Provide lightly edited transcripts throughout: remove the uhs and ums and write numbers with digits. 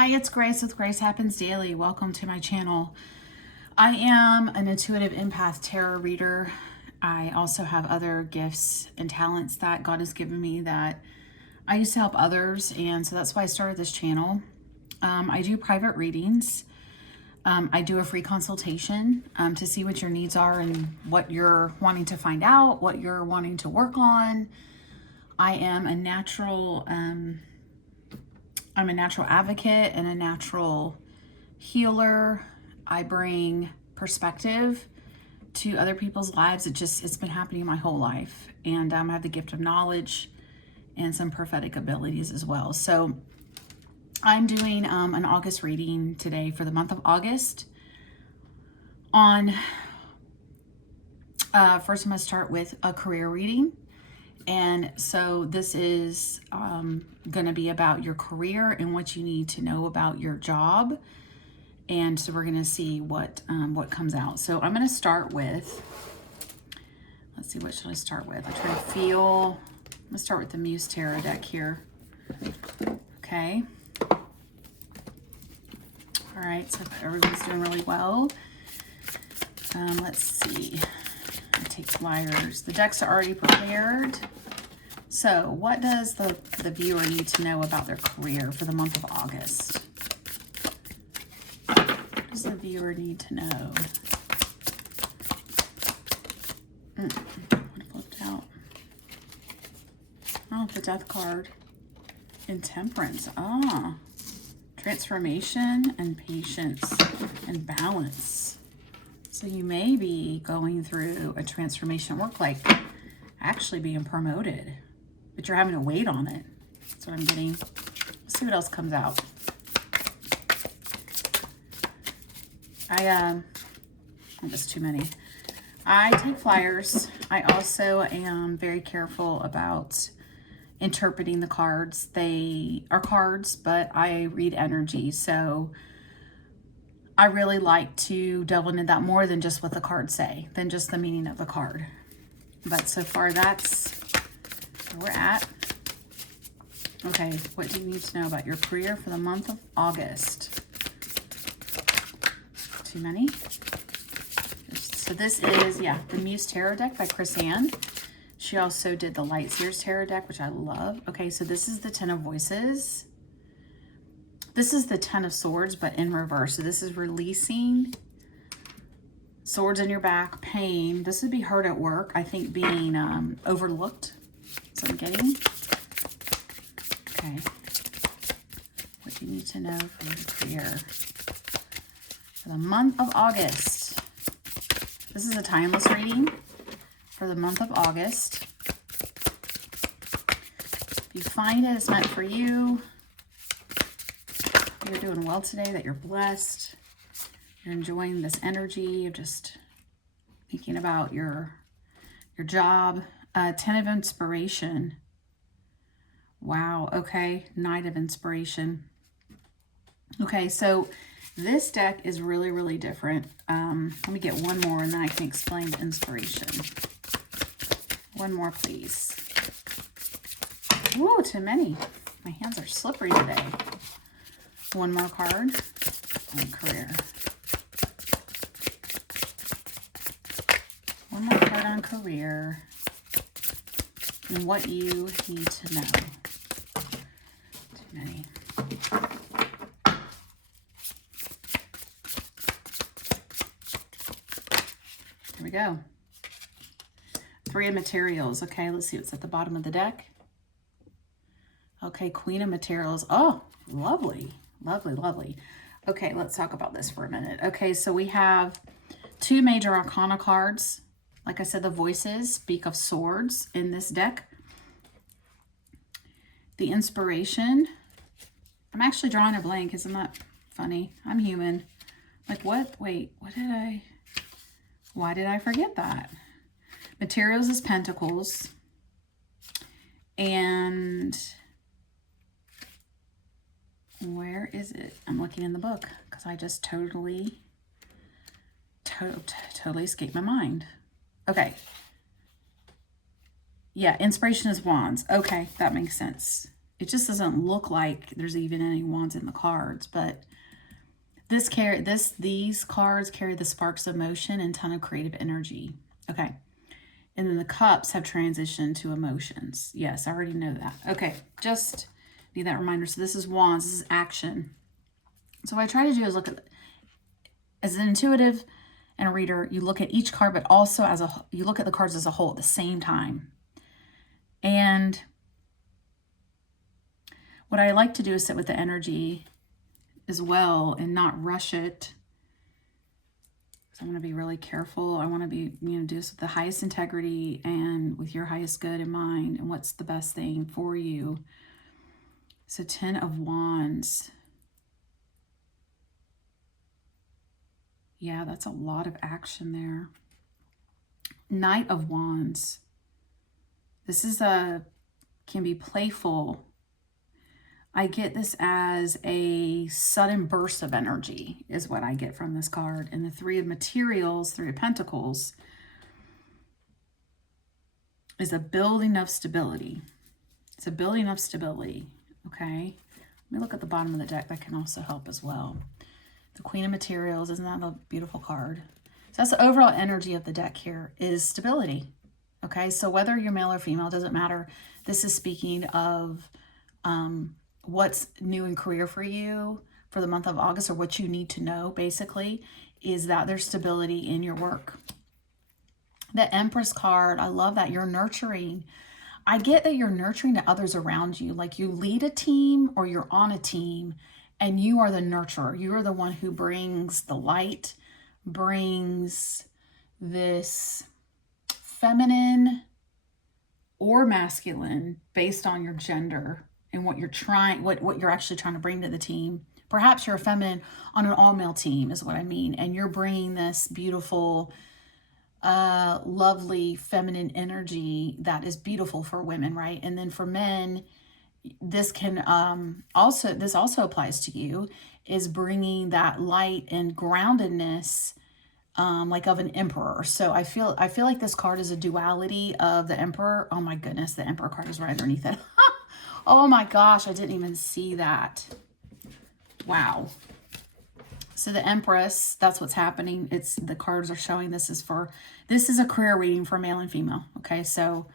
Hi, it's Grace with Grace Happens Daily. Welcome to my channel. I am an intuitive empath tarot reader. I also have other gifts and talents that God has given me that I used to help others, and so that's why I started this channel. I do private readings. I do a free consultation to see what your needs are and what you're wanting to find out, what you're wanting to work on. I am a natural I'm a natural advocate and a natural healer. I bring perspective to other people's lives. It's been happening my whole life. And I have the gift of knowledge and some prophetic abilities as well. So I'm doing an August reading today for the month of August. First I'm going to start with a career reading. And so this is going to be about your career and what you need to know about your job. And so we're going to see what comes out. So I'm going to start with, let's see, what should I start with? I'm going to start with the Muse Tarot deck here. Okay. All right, so everybody's doing really well. Let's see. I take flyers. The decks are already prepared. So what does the viewer need to know about their career for the month of August? What does the viewer need to know? What flipped out? Oh, the Death card. And Temperance. Ah. Transformation and patience and balance. So you may be going through a transformation work, like actually being promoted, but you're having to wait on it. That's what I'm getting. Let's see what else comes out. Just too many. I take flyers. I also am very careful about interpreting the cards. They are cards, but I read energy. So I really like to delve into that more than just what the cards say, than just the meaning of the card. But so far, that's where we're at. Okay, what do you need to know about your career for the month of August? Too many? So this is, the Muse Tarot deck by Chris Ann. She also did the Light Seers Tarot deck, which I love. Okay, so this is the Ten of Voices. This is the Ten of Swords, but in reverse. So this is releasing swords in your back, pain. This would be hurt at work. I think being overlooked. So I'm getting. Okay. What do you need to know for your career for the month of August? This is a timeless reading for the month of August. If you find it, it's meant for you. You're doing well today, that you're blessed. You're enjoying this energy of just thinking about your job. Ten of Inspiration. Wow, okay. Knight of Inspiration. Okay, so this deck is really, really different. Let me get one more and then I can explain the inspiration. One more, please. Ooh, too many. My hands are slippery today. One more card on career. One more card on career and what you need to know. Too many. Here we go. Three of Materials. Okay, let's see what's at the bottom of the deck. Okay, Queen of Materials. Oh, lovely. Lovely, lovely. Okay, let's talk about this for a minute. Okay, so we have two major arcana cards. Like I said, the Voices speak of swords in this deck. The Inspiration. I'm actually drawing a blank. Isn't that funny? I'm human. Like what? Wait, why did I forget that? Materials is Pentacles. And where is it? I'm looking in the book because I just totally escaped my mind. Okay. Yeah, Inspiration is Wands. Okay, that makes sense. it just doesn't look like there's even any wands in the cards, but these cards carry the sparks of motion and ton of creative energy. Okay. And then the cups have transitioned to emotions. Yes, I already know that. Okay, just need that reminder. So this is wands, this is action. So what I try to do is look at, as an intuitive and a reader, you look at each card, but also you look at the cards as a whole at the same time. And what I like to do is sit with the energy as well and not rush it. So I want to be really careful. I want to be, do this with the highest integrity and with your highest good in mind and what's the best thing for you. So 10 of Wands. Yeah, that's a lot of action there. Knight of Wands. This is can be playful. I get this as a sudden burst of energy is what I get from this card. And the Three of Materials, Three of Pentacles, is a building of stability. It's a building of stability, okay? Let me look at the bottom of the deck. That can also help as well. The Queen of Materials, isn't that a beautiful card? So that's the overall energy of the deck here is stability, okay? So whether you're male or female, doesn't matter. This is speaking of what's new in career for you for the month of August, or what you need to know, basically, is that there's stability in your work. The Empress card, I love that. You're nurturing. I get that you're nurturing to others around you. Like you lead a team or you're on a team and you are the nurturer. You are the one who brings the light, brings this feminine or masculine based on your gender and what you're trying, what you're actually trying to bring to the team. Perhaps you're a feminine on an all-male team is what I mean. And you're bringing this beautiful, lovely feminine energy that is beautiful for women, right? And then for men, this can this also applies to you, is bringing that light and groundedness, like of an emperor. So I feel like this card is a duality of the Emperor. Oh my goodness, the Emperor card is right underneath it. Oh my gosh, I didn't even see that. Wow. So the Empress, that's what's happening. It's the cards are showing this is a career reading for male and female. Okay, so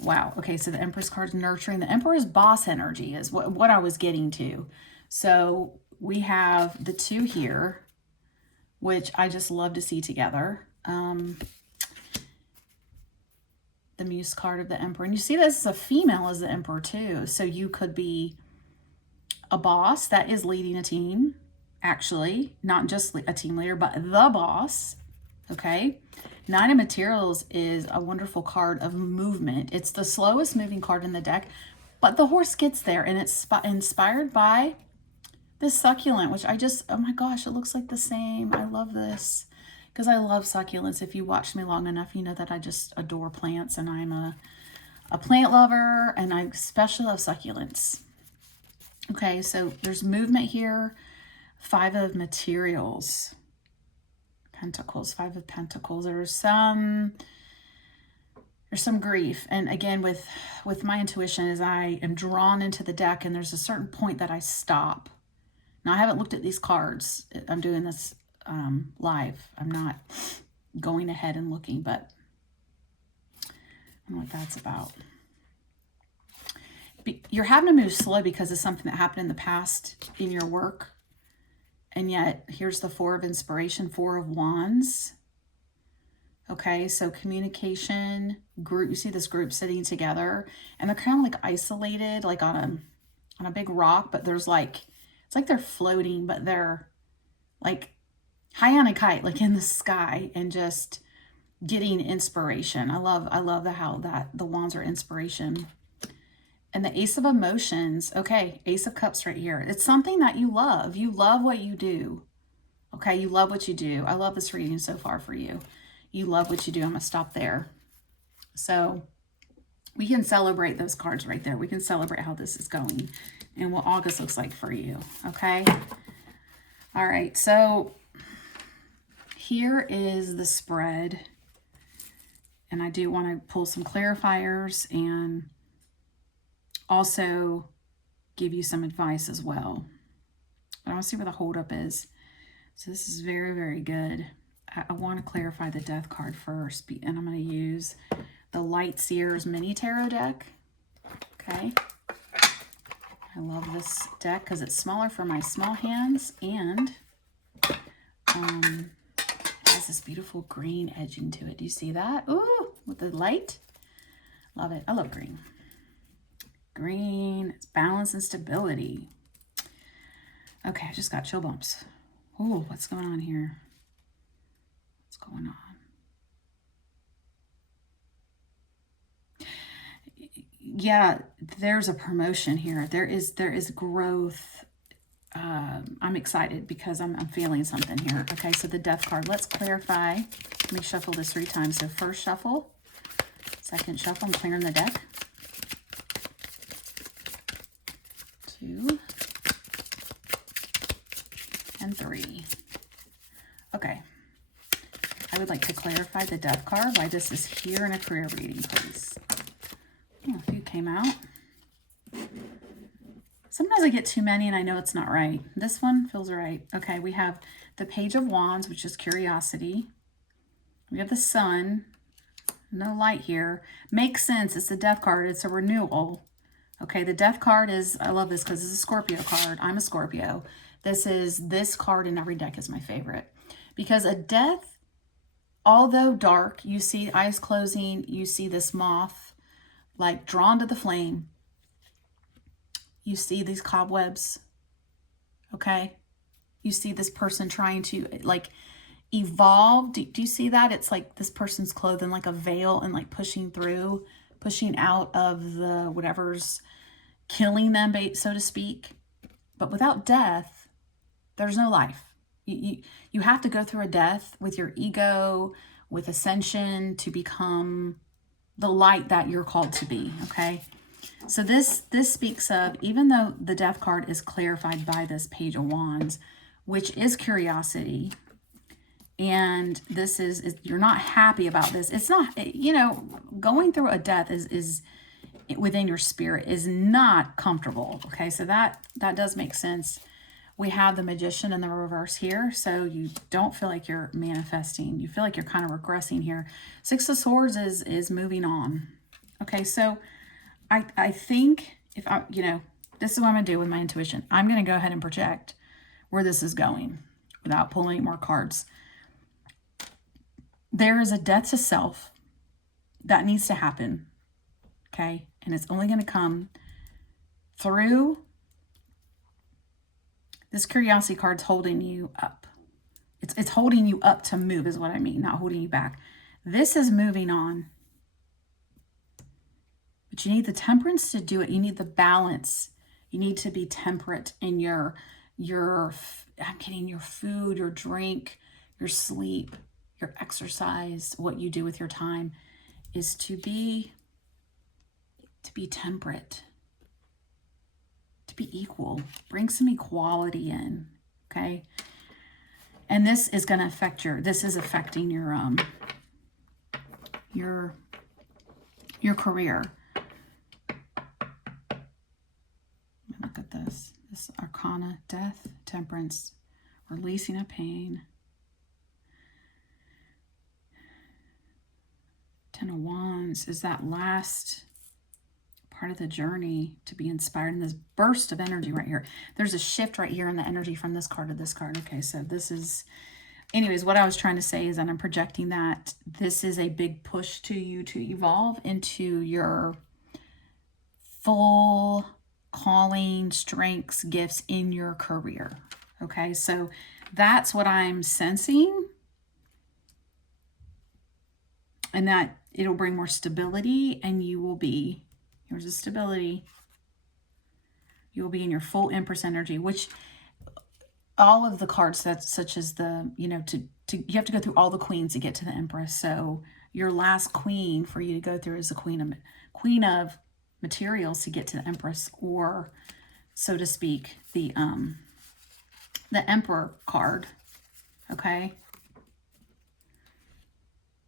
wow. Okay, so the Empress card's nurturing. The Emperor's boss energy is what I was getting to. So we have the two here, which I just love to see together. The Muse card of the Emperor. And you see this as a female as the Emperor too. So you could be a boss that is leading a team, actually, not just a team leader, but the boss, okay? Nine of Materials is a wonderful card of movement. It's the slowest moving card in the deck, but the horse gets there, and it's inspired by this succulent, which oh my gosh, it looks like the same. I love this because I love succulents. If you watch me long enough, you know that I just adore plants, and I'm a plant lover, and I especially love succulents. Okay, so there's movement here. Five of Materials. Pentacles, Five of Pentacles. There's some grief. And again, with my intuition, is I am drawn into the deck, and there's a certain point that I stop. Now, I haven't looked at these cards. I'm doing this live. I'm not going ahead and looking, but I don't know what that's about. You're having to move slow because of something that happened in the past in your work. And yet, here's the Four of Inspiration, Four of Wands. Okay, so communication, group. You see this group sitting together, and they're kind of like isolated, like on a big rock, but there's like, it's like they're floating, but they're like high on a kite, like in the sky, and just getting inspiration. I love how the wands are inspiration. And the Ace of Emotions, okay, Ace of Cups right here. It's something that you love. You love what you do. Okay, you love what you do. I love this reading so far for you. You love what you do. I'm going to stop there. So we can celebrate those cards right there. We can celebrate how this is going and what August looks like for you. Okay. All right. So here is the spread. And I do want to pull some clarifiers and also give you some advice as well. I want to see where the holdup is. So this is very, very good. I want to clarify the death card first, and I'm going to use the Light Seers mini tarot deck. Okay. I love this deck because it's smaller for my small hands, and it has this beautiful green edging to it. Do you see that? Ooh, with the light. Love it. I love green. Green, it's balance and stability. Okay, I just got chill bumps. Ooh, what's going on here? What's going on? Yeah, there's a promotion here. There is growth. I'm excited because I'm feeling something here. Okay, so the death card. Let's clarify. Let me shuffle this 3 times. So first shuffle, second shuffle. I'm clearing the deck. 2 and 3. Okay. I would like to clarify the death card, why this is here in a career reading, please. Oh, a few came out. Sometimes I get too many and I know it's not right. This one feels right. Okay, we have the Page of Wands, which is curiosity. We have the Sun. No light here. Makes sense. It's the death card. It's a renewal. Okay, the death card is, I love this because it's a Scorpio card. I'm a Scorpio. This card in every deck is my favorite. Because a death, although dark, you see eyes closing, you see this moth like drawn to the flame. You see these cobwebs, okay? You see this person trying to like evolve. Do you see that? It's like this person's clothed in like a veil and like pushing through, pushing out of the whatever's killing them, so to speak. But without death, there's no life. You have to go through a death with your ego, with ascension, to become the light that you're called to be, okay? So this speaks of, even though the death card is clarified by this Page of Wands, which is curiosity, and this is you're not happy about this. It's not, you know, going through a death is within your spirit is not comfortable, okay? So that does make sense. We have the Magician in the reverse here, so you don't feel like you're manifesting. You feel like you're kind of regressing here. 6 of Swords is moving on. Okay, so I think if I, you know, this is what I'm going to do with my intuition. I'm going to go ahead and project where this is going without pulling any more cards. There is a death to self that needs to happen, okay? And it's only going to come through. This curiosity card's holding you up. It's holding you up to move is what I mean, not holding you back. This is moving on. But you need the temperance to do it. You need the balance. You need to be temperate in your I'm getting your food, your drink, your sleep, your exercise, what you do with your time is to be temperate. To be equal. Bring some equality in, okay? And this is going to affect this is affecting your career. Look at this Arcana, death, temperance, releasing of pain. 10 of Wands is that last part of the journey to be inspired in this burst of energy right here. There's a shift right here in the energy from this card to this card. Okay, so this is, anyways, what I was trying to say is that I'm projecting that this is a big push to you to evolve into your full calling, strengths, gifts in your career. Okay, so that's what I'm sensing. And that it'll bring more stability, and you will be, here's the stability. You will be in your full Empress energy, which all of the cards, that's such as the, you know, you have to go through all the queens to get to the Empress. So your last queen for you to go through is the queen of materials to get to the Empress, or so to speak, the Emperor card. Okay.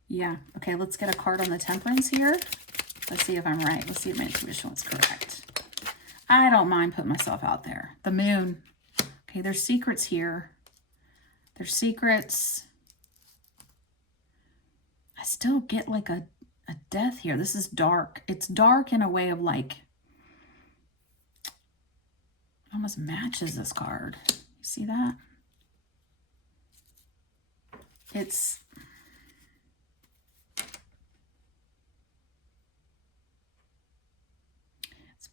Yeah. Okay, let's get a card on the Temperance here. Let's see if I'm right. Let's see if my intuition was correct. I don't mind putting myself out there. The moon. Okay, there's secrets here. There's secrets. I still get like a death here. This is dark. It's dark in a way of like, almost matches this card. You see that? It's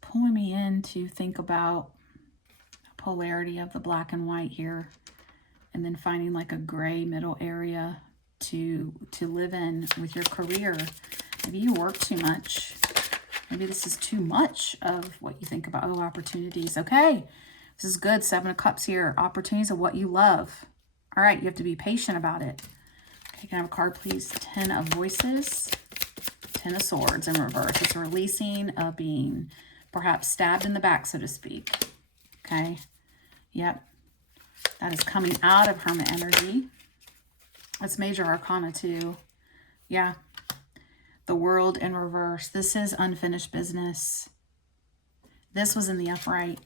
pulling me in to think about the polarity of the black and white here, and then finding like a gray middle area to live in with your career. Maybe you work too much. Maybe this is too much of what you think about. Oh, opportunities. Okay, this is good. 7 of Cups here. Opportunities of what you love. All right, you have to be patient about it. Okay, can I have a card, please? 10 of Voices. 10 of Swords in reverse. It's a releasing of being perhaps stabbed in the back, so to speak. Okay. Yep. That is coming out of Hermit energy. That's Major Arcana too. Yeah. The World in reverse. This is unfinished business. This was in the upright.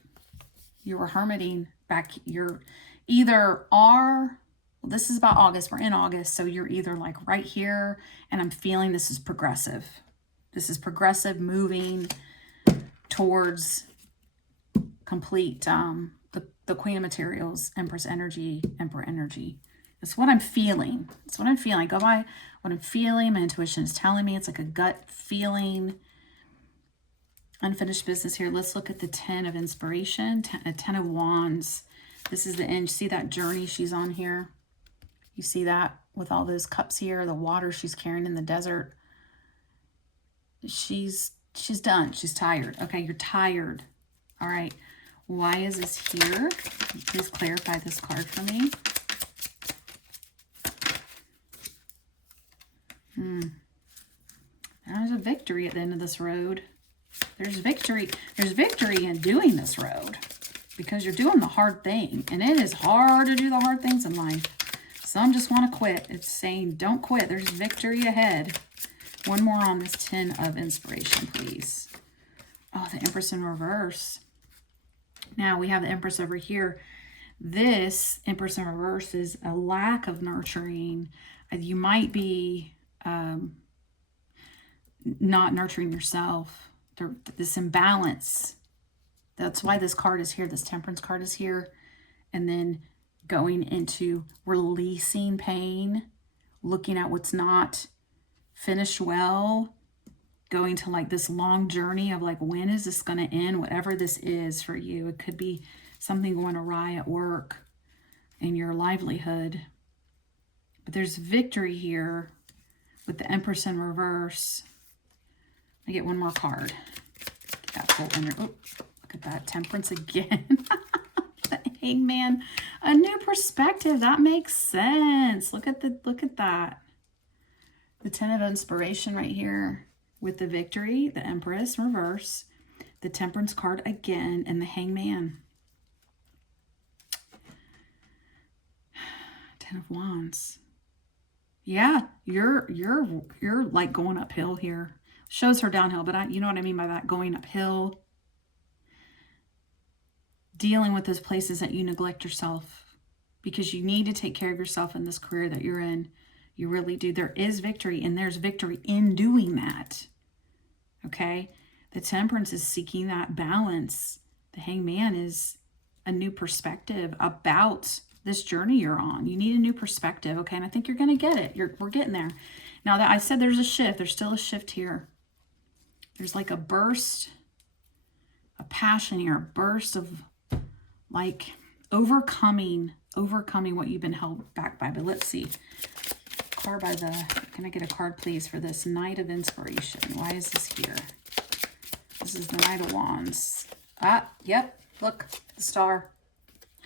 You were hermiting back. You're either are, well, this is about August. We're in August. So you're either like right here, and I'm feeling this is progressive. This is progressive, moving towards complete, the Queen of Materials, Empress energy, Emperor energy. That's what I'm feeling. That's what I'm feeling. Go by what I'm feeling. My intuition is telling me. It's like a gut feeling. Unfinished business here. Let's look at the 10 of Inspiration, 10 of Wands. This is the end. See that journey she's on here? You see that with all those cups here, the water she's carrying in the desert. She's done. She's tired. Okay, you're tired. All right. Why is this here? Please clarify this card for me. There's a victory at the end of this road. There's victory. There's victory in doing this road because you're doing the hard thing. And it is hard to do the hard things in life. Some just want to quit. It's saying don't quit. There's victory ahead. One more on this 10 of Inspiration, please. Oh, the Empress in reverse. Now we have the Empress over here. This Empress in reverse is a lack of nurturing. You might be not nurturing yourself. This imbalance. That's why this card is here. This Temperance card is here. And then going into releasing pain, looking at what's not finished well, going to like this long journey of like, when is this going to end? Whatever this is for you. It could be something going awry at work, in your livelihood. But there's victory here with the Empress in reverse. I get one more card. Got full in there. Oh, look at that. Temperance again. The Hangman. A new perspective. That makes sense. Look at that. The 10 of Inspiration right here with the victory, the Empress in reverse, the Temperance card again, and the Hangman. 10 of Wands. Yeah, you're like going uphill here. Shows her downhill, but you know what I mean by that, going uphill. Dealing with those places that you neglect yourself because you need to take care of yourself in this career that you're in. You really do. There is victory, and there's victory in doing that. Okay? The Temperance is seeking that balance. The Hangman is a new perspective about this journey you're on. You need a new perspective, okay? And I think you're going to get it. We're getting there. Now that I said there's a shift, there's still a shift here. There's like a burst, a passion here, a burst of like overcoming what you've been held back by. But let's see. Card by the, can I get a card please for this Knight of Inspiration? Why is this here? This is the Knight of Wands. Ah, yep, look, the star.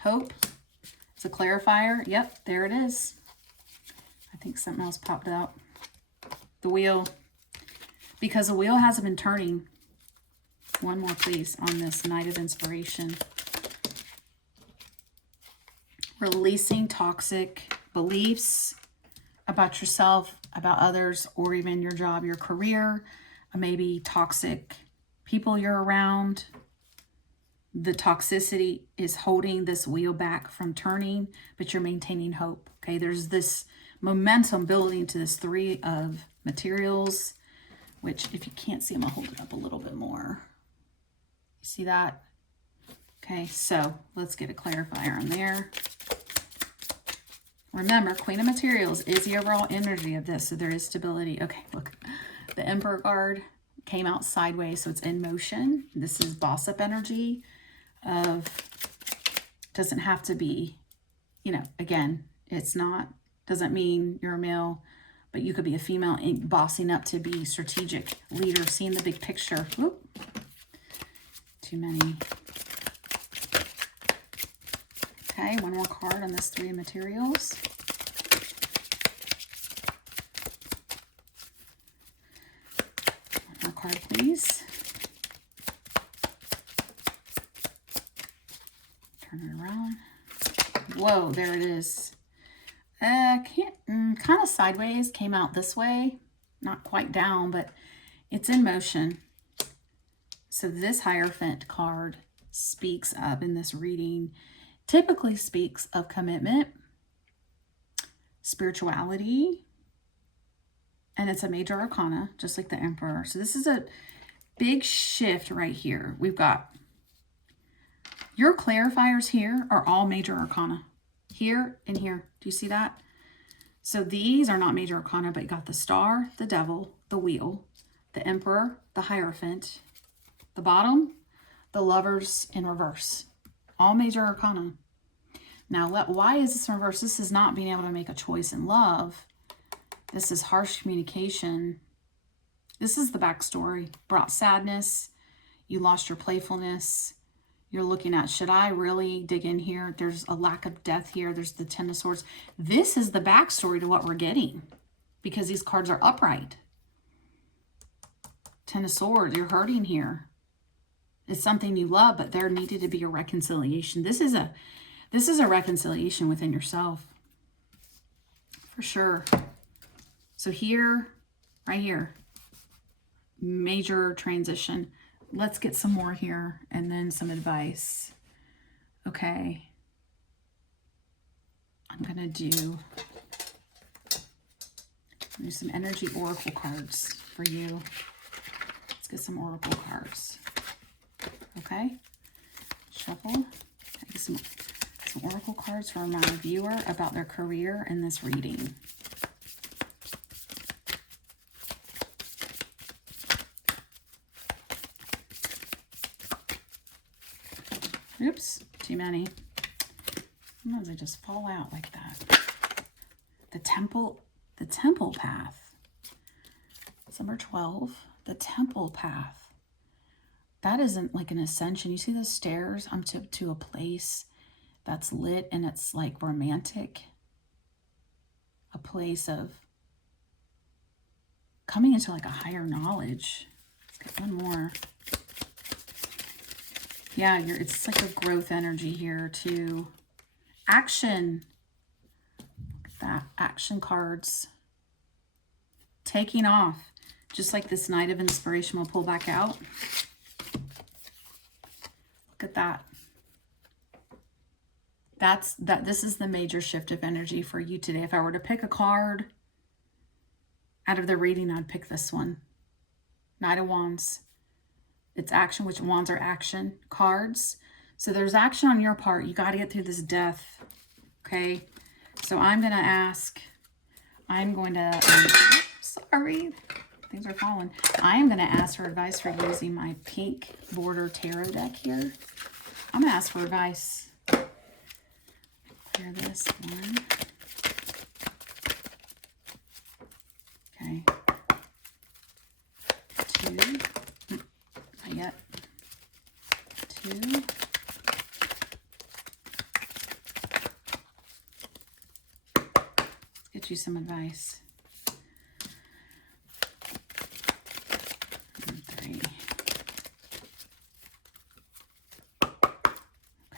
Hope. It's a clarifier. Yep, there it is. I think something else popped out. The wheel. Because the wheel hasn't been turning. One more, please, on this Knight of Inspiration. Releasing toxic beliefs about yourself, about others, or even your job, your career, maybe toxic people you're around. The toxicity is holding this wheel back from turning, but you're maintaining hope. Okay, there's this momentum building to this three of materials, which if you can't see, I'm gonna hold it up a little bit more. You see that? Okay, so let's get a clarifier on there. Remember, Queen of Materials is the overall energy of this, so there is stability. Okay, look, the Emperor card came out sideways, so it's in motion. This is boss up energy of, doesn't have to be, you know, again, it's not, doesn't mean you're a male, but you could be a female bossing up to be strategic leader, seeing the big picture. Whoop. Too many. Okay, one more card on this three of materials. One more card, please. Turn it around. Whoa, there it is. Kind of sideways, came out this way. Not quite down, but it's in motion. So this Hierophant card speaks of, in this reading, typically speaks of commitment, spirituality, and it's a major arcana, just like the Emperor. So this is a big shift right here. We've got your clarifiers here are all major arcana. Here and here. Do you see that? So these are not major arcana, but you got the Star, the Devil, the Wheel, the Emperor, the Hierophant, the bottom, the Lovers in reverse. All major arcana. Now, why is this in reverse? This is not being able to make a choice in love. This is harsh communication. This is the backstory. Brought sadness. You lost your playfulness. You're looking at, should I really dig in here? There's a lack of depth here. There's the Ten of Swords. This is the backstory to what we're getting because these cards are upright. Ten of Swords, you're hurting here. It's something you love, but there needed to be a reconciliation. This is a reconciliation within yourself. For sure. So here, right here, major transition. Let's get some more here and then some advice. Okay. I'm going to do some energy oracle cards for you. Let's get some oracle cards. Okay. Shuffle. Get some oracle cards for my viewer about their career in this reading. Oops, too many. Sometimes they just fall out like that. The temple path. It's number 12. The temple path. That isn't like an ascension. You see the stairs? I'm to a place that's lit and it's like romantic. A place of coming into like a higher knowledge. Let's get one more. Yeah, it's like a growth energy here too. Action. Look at that. Action cards. Taking off. Just like this Knight of Inspiration will pull back out. Look at that. This is the major shift of energy for you today. If I were to pick a card out of the reading, I'd pick this one. Knight of Wands. It's action, which wands are action cards. So there's action on your part. You got to get through this death. Okay. So I'm going to ask, sorry, things are falling. I am going to ask for advice for using my pink border tarot deck here. I'm going to ask for advice. Clear this one. Okay. 2. Not yet. 2. Let's get you some advice. And 3.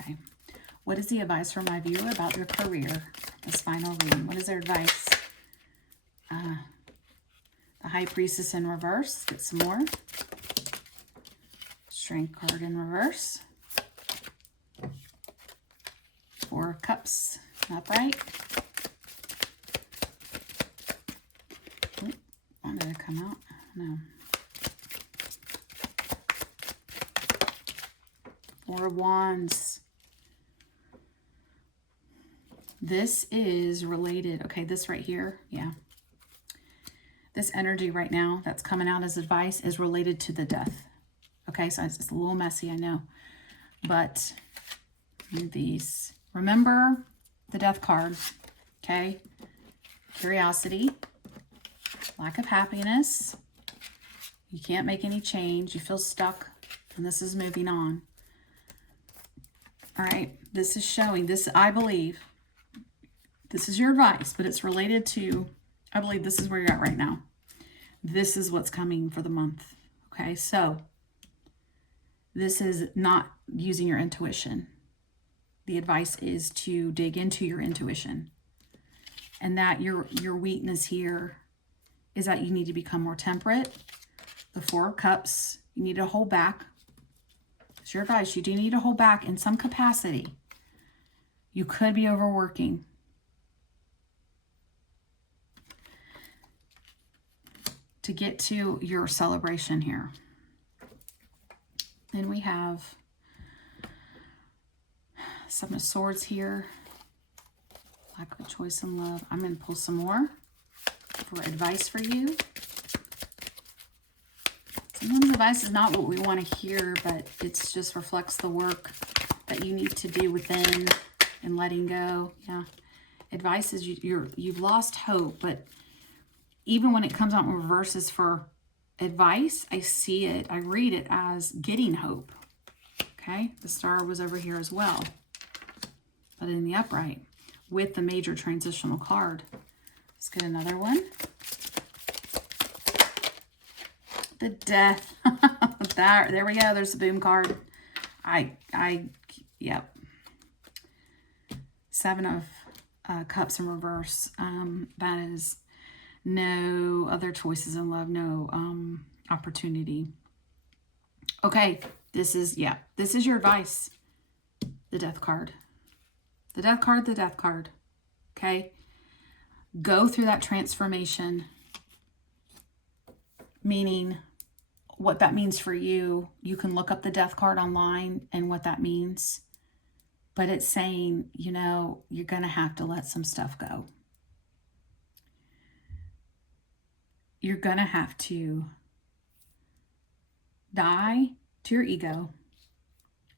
Okay. What is the advice for my viewer about their career? This final reading. What is their advice? The High Priestess in reverse. Let's get some more. Strength card in reverse. Four of Cups, upright. Wanted to come out? No. Four of Wands. This is related. Okay, this right here, yeah. This energy right now that's coming out as advice is related to the death. Okay, so it's a little messy, I know. But these, remember the death card, okay? Curiosity, lack of happiness. You can't make any change. You feel stuck, and this is moving on. All right, this is showing, this, I believe, this is your advice, but it's related to, I believe this is where you're at right now. This is what's coming for the month. Okay, so this is not using your intuition. The advice is to dig into your intuition. And that your weakness here is that you need to become more temperate. The Four of Cups, you need to hold back. It's your advice. You do need to hold back in some capacity. You could be overworking. To get to your celebration here. Then we have Seven of Swords here. Lack of choice in love. I'm going to pull some more for advice for you. Sometimes advice is not what we want to hear, but it just reflects the work that you need to do within and letting go. Yeah. Advice is you've lost hope, but even when it comes out in reverses for advice, I see it, I read it as getting hope. Okay, the Star was over here as well, but in the upright with the major transitional card. Let's get another one. The Death. There we go. There's the boom card. Yep. Seven of Cups in reverse. That is no other choices in love, no opportunity. Okay, this is your advice. The Death card. The Death card, the Death card. Okay? Go through that transformation. Meaning what that means for you. You can look up the Death card online and what that means. But it's saying, you know, you're going to have to let some stuff go. You're going to have to die to your ego,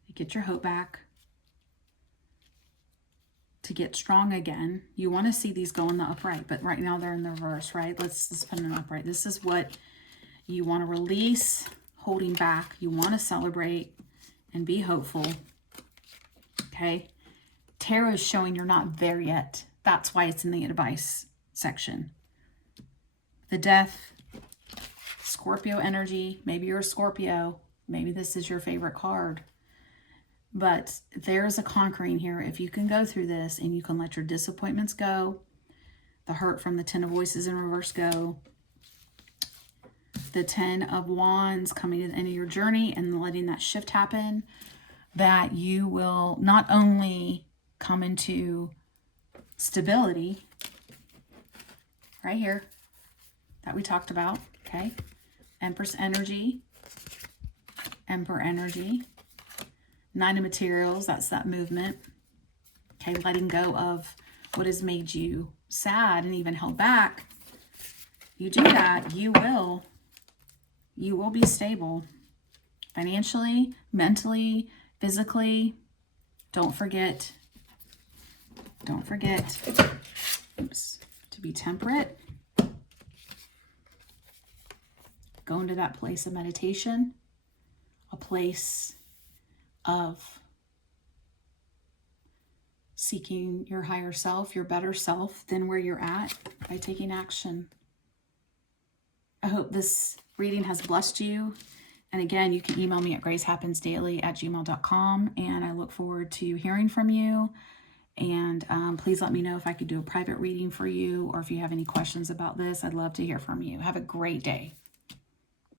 to get your hope back, to get strong again. You want to see these go in the upright, but right now they're in the reverse, right? Let's put them upright. This is what you want to release, holding back. You want to celebrate and be hopeful, okay? Tarot is showing you're not there yet. That's why it's in the advice section. The Death, Scorpio energy. Maybe you're a Scorpio. Maybe this is your favorite card. But there's a conquering here. If you can go through this and you can let your disappointments go, the hurt from the Ten of Voices in reverse go, the Ten of Wands coming to the end of your journey and letting that shift happen, that you will not only come into stability right here, that we talked about, okay? Empress energy, Emperor energy, Nine of Materials, that's that movement, okay? Letting go of what has made you sad and even held back. You do that, you will be stable financially, mentally, physically. Don't forget, oops, to be temperate. Go into that place of meditation, a place of seeking your higher self, your better self than where you're at by taking action. I hope this reading has blessed you. And again, you can email me at gracehapensdaily@gmail.com, and I look forward to hearing from you. And please let me know if I could do a private reading for you, or if you have any questions about this. I'd love to hear from you. Have a great day.